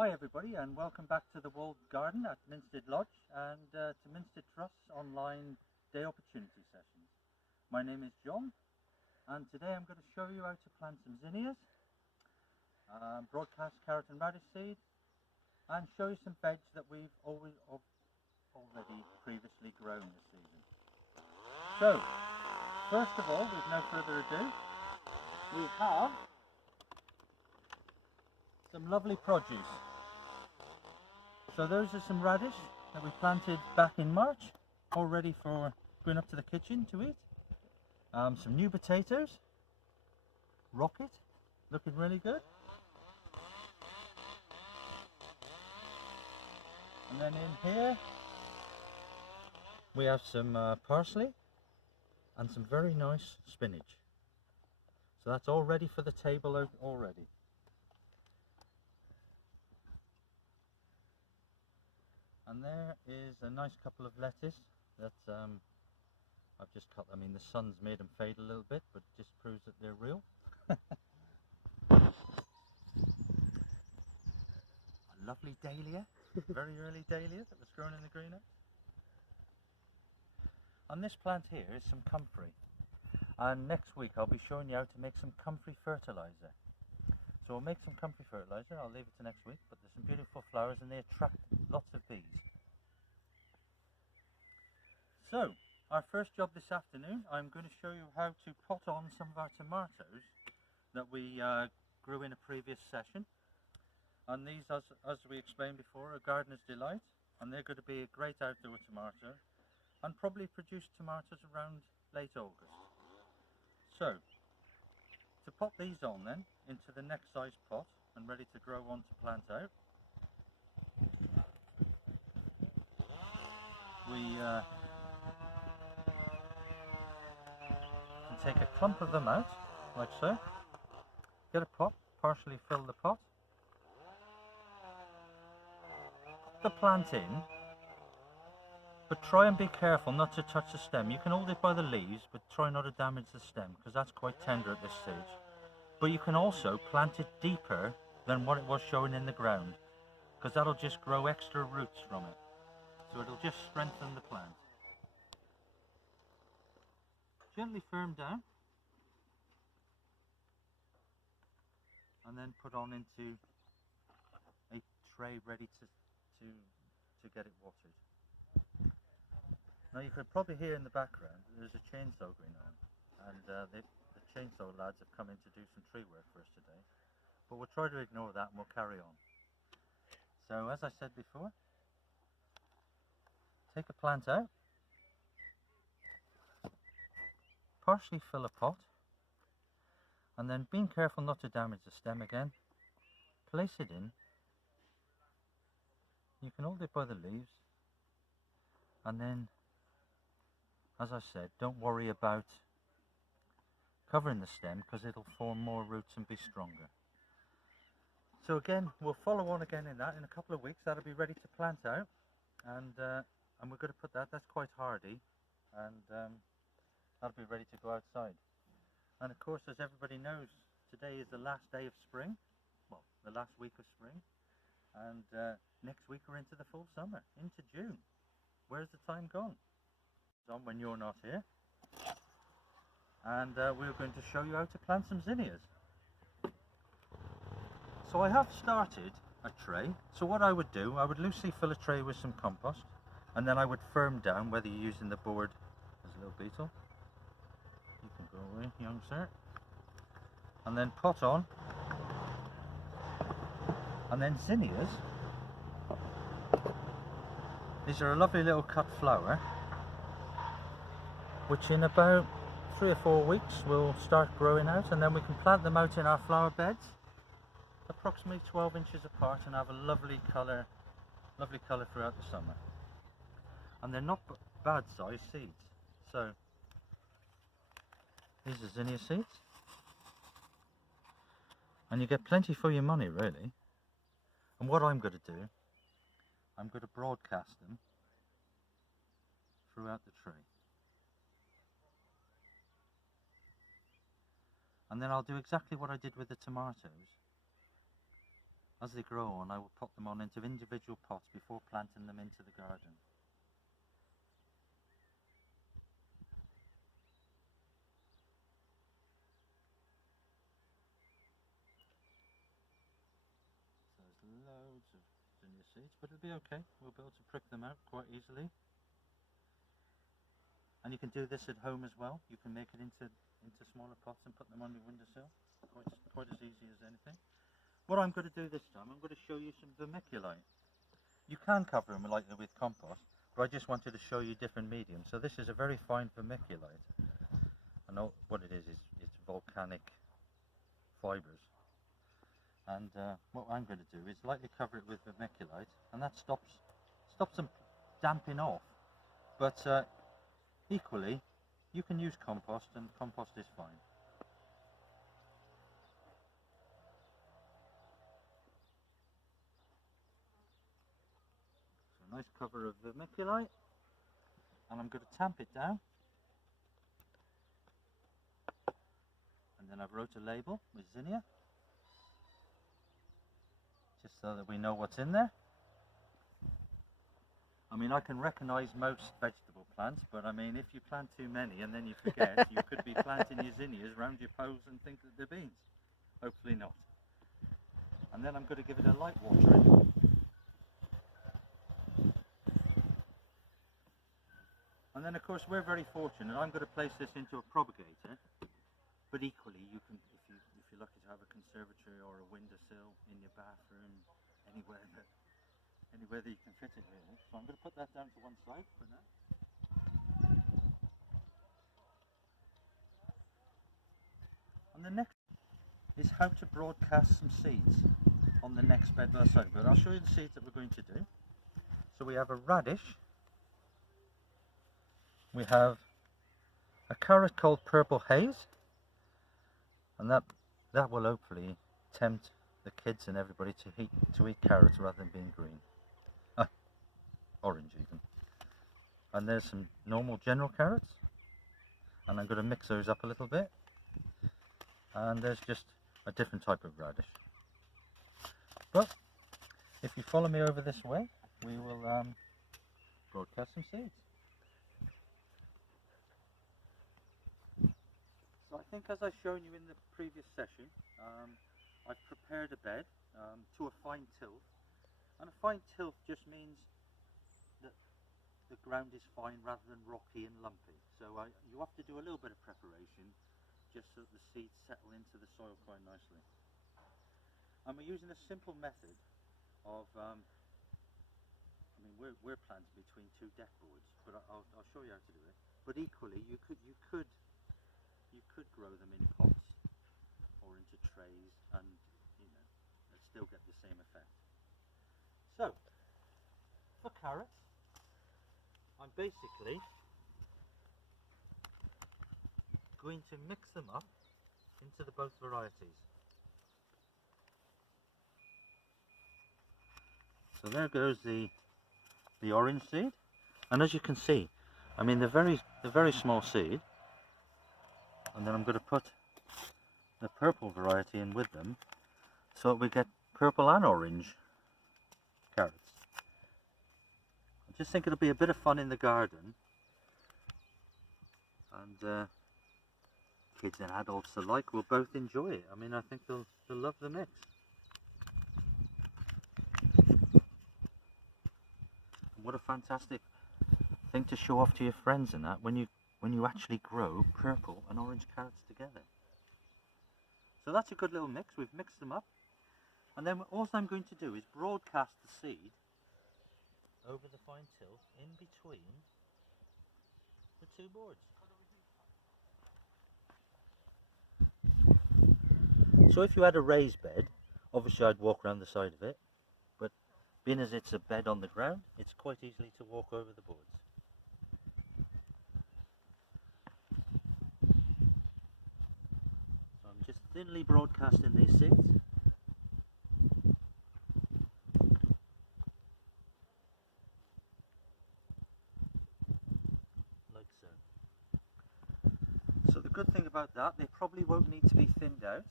Hi everybody, and welcome back to the Walled Garden at Minstead Lodge and to Minstead Trust's online day opportunity sessions. My name is John, and today I'm going to show you how to plant some zinnias, broadcast carrot and radish seed, and show you some veg that we've already previously grown this season. So, first of all, with no further ado, we have some lovely produce. So those are some radish that we planted back in March, all ready for going up to the kitchen to eat. Some new potatoes, rocket, looking really good. And then in here we have some parsley and some very nice spinach. So that's all ready for the table already. And there is a nice couple of lettuce that I've just cut. I mean, the sun's made them fade a little bit, but just proves that they're real. A lovely dahlia, very early dahlia that was grown in the greenhouse. And this plant here is some comfrey. And next week I'll be showing you how to make some comfrey fertilizer. So we'll make some comfrey fertilizer, I'll leave it to next week, but there's some beautiful flowers and they attract lots of bees. So, our first job this afternoon, I'm going to show you how to pot on some of our tomatoes that we grew in a previous session. And these, as we explained before, are gardener's delight, and they're going to be a great outdoor tomato and probably produce tomatoes around late August. So, to pot these on then into the next size pot and ready to grow on to plant out, we can take a clump of them out, like so, get a pot, partially fill the pot, put the plant in, but try and be careful not to touch the stem. You can hold it by the leaves, but try not to damage the stem because that's quite tender at this stage. But you can also plant it deeper than what it was showing in the ground, because that'll just grow extra roots from it. So it'll just strengthen the plant. Gently firm down, and then put on into a tray ready to get it watered. Now you could probably hear in the background there's a chainsaw going on, and the chainsaw lads have come in to do some tree work for us today, but we'll try to ignore that and we'll carry on. So as I said before, take a plant out, partially fill a pot, and then being careful not to damage the stem again, place it in. You can hold it by the leaves, and then, as I said, don't worry about covering the stem because it'll form more roots and be stronger. So again, we'll follow on again in that in a couple of weeks. That'll be ready to plant out, and we're going to put that's quite hardy, and that'll be ready to go outside. And of course, as everybody knows, today is the last day of spring, well, the last week of spring, and next week we're into the full summer, into June. Where's the time gone? It's on when you're not here. And we're going to show you how to plant some zinnias. So I have started a tray. So what I would do, I would loosely fill a tray with some compost, and then I would firm down, whether you're using the board as a little beetle. You can go away, young sir. And then pot on. And then zinnias. These are a lovely little cut flower, which in about 3 or 4 weeks will start growing out, and then we can plant them out in our flower beds, approximately 12 inches apart, and have a lovely colour throughout the summer. And they're not bad sized seeds. So these are zinnia seeds, and you get plenty for your money really. And what I'm going to do, I'm going to broadcast them throughout the tree. And then I'll do exactly what I did with the tomatoes. As they grow on, I will put them on into individual pots before planting them into the garden. So there's loads of zinnia seeds, but it'll be okay. We'll be able to prick them out quite easily. And you can do this at home as well. You can make it into smaller pots and put them on your windowsill. Quite as easy as anything. What I'm going to do this time, I'm going to show you some vermiculite. You can cover them lightly with compost, but I just wanted to show you different mediums. So this is a very fine vermiculite. I know what it is it's volcanic fibres. And what I'm going to do is lightly cover it with vermiculite, and that stops them damping off. But equally, you can use compost, and compost is fine. So a nice cover of vermiculite, and I'm going to tamp it down. And then I've wrote a label with zinnia, just so that we know what's in there. I mean, I can recognise most vegetable plants, but I mean, if you plant too many and then you forget, you could be planting your zinnias round your poles and think that they're beans. Hopefully not. And then I'm going to give it a light watering. And then, of course, we're very fortunate. I'm going to place this into a propagator, but equally, you can, if you're lucky to have a conservatory or a windowsill in your bathroom, anywhere that you can fit it really. So I'm going to put that down to one side for now. And the next is how to broadcast some seeds on the next bed by the side. But I'll show you the seeds that we're going to do. So we have a radish. We have a carrot called Purple Haze. And that will hopefully tempt the kids and everybody to eat carrots rather than being green. Orange even. And there's some normal general carrots, and I'm going to mix those up a little bit. And there's just a different type of radish. But if you follow me over this way, we will broadcast some seeds. So I think, as I've shown you in the previous session, I've prepared a bed to a fine tilth, and a fine tilth just means that the ground is fine rather than rocky and lumpy. So you have to do a little bit of preparation just so that the seeds settle into the soil quite nicely. And we're using a simple method of, I mean, we're planting between two deck boards, but I'll show you how to do it. But equally, you could grow them in pots or into trays, and still get the same effect. So for carrots, I'm basically going to mix them up into the both varieties. So there goes the orange seed, and as you can see, I mean the very small seed, and then I'm going to put the purple variety in with them, so that we get purple and orange carrots. I just think it'll be a bit of fun in the garden, and kids and adults alike will both enjoy it. I mean, I think they'll love the mix. And what a fantastic thing to show off to your friends and that when you actually grow purple and orange carrots together. So that's a good little mix. We've mixed them up, and then all I'm going to do is broadcast the seed over the fine tilth in between the two boards. So if you had a raised bed, obviously I'd walk around the side of it, but being as it's a bed on the ground, it's quite easily to walk over the boards. So I'm just thinly broadcasting these seeds. Like so. So the good thing about that, they probably won't need to be thinned out.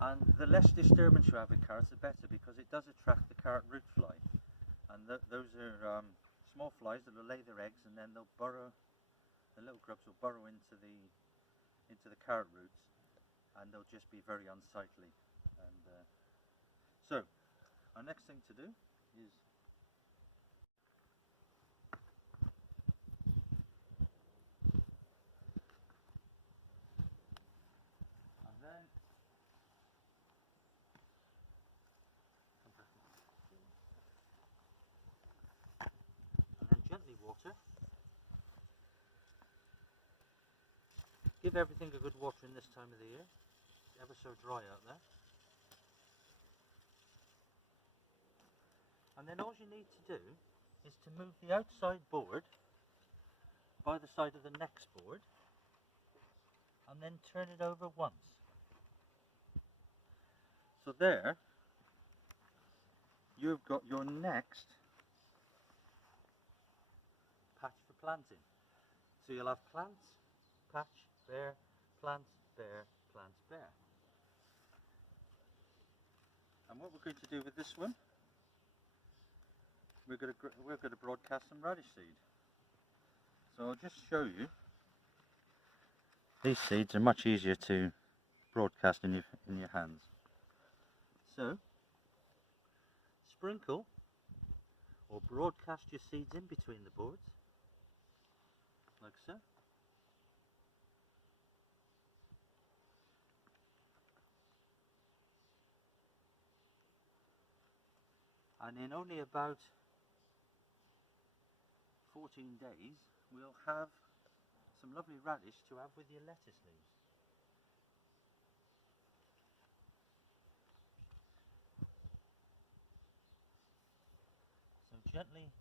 And the less disturbance you have with carrots, the better, because it does attract the carrot root fly. And those are small flies that will lay their eggs, and then they'll burrow. The little grubs will burrow into the carrot roots, and they'll just be very unsightly. And so, our next thing to do is gently water. Give everything a good watering this time of the year. It's ever so dry out there. And then all you need to do is to move the outside board by the side of the next board, and then turn it over once. So there, you've got your next patch for planting. So you'll have plants, patch, bare, plants, bare, plants, bare. And what we're going to do with this one, we're going to broadcast some radish seed. So I'll just show you. These seeds are much easier to broadcast in your hands. So sprinkle or broadcast your seeds in between the boards, like so. And in only about 14 days, we'll have some lovely radish to have with your lettuce leaves. So gently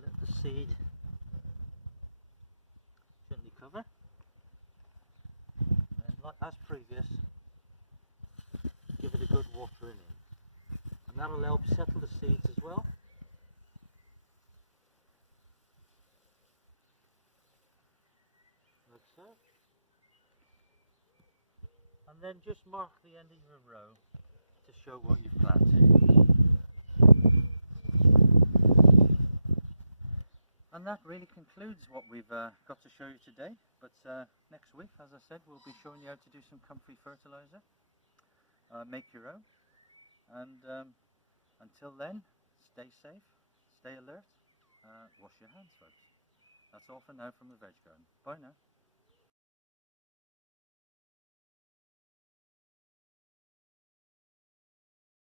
let the seed gently cover, and like as previous, give it a good watering in, and that'll help settle the seeds as well. Like so. And then just mark the end of your row to show what you've planted. And that really concludes what we've got to show you today. But next week, as I said, we'll be showing you how to do some comfrey fertilizer. Make your own. And until then, stay safe, stay alert, wash your hands, folks. That's all for now from the Veg Garden. Bye now.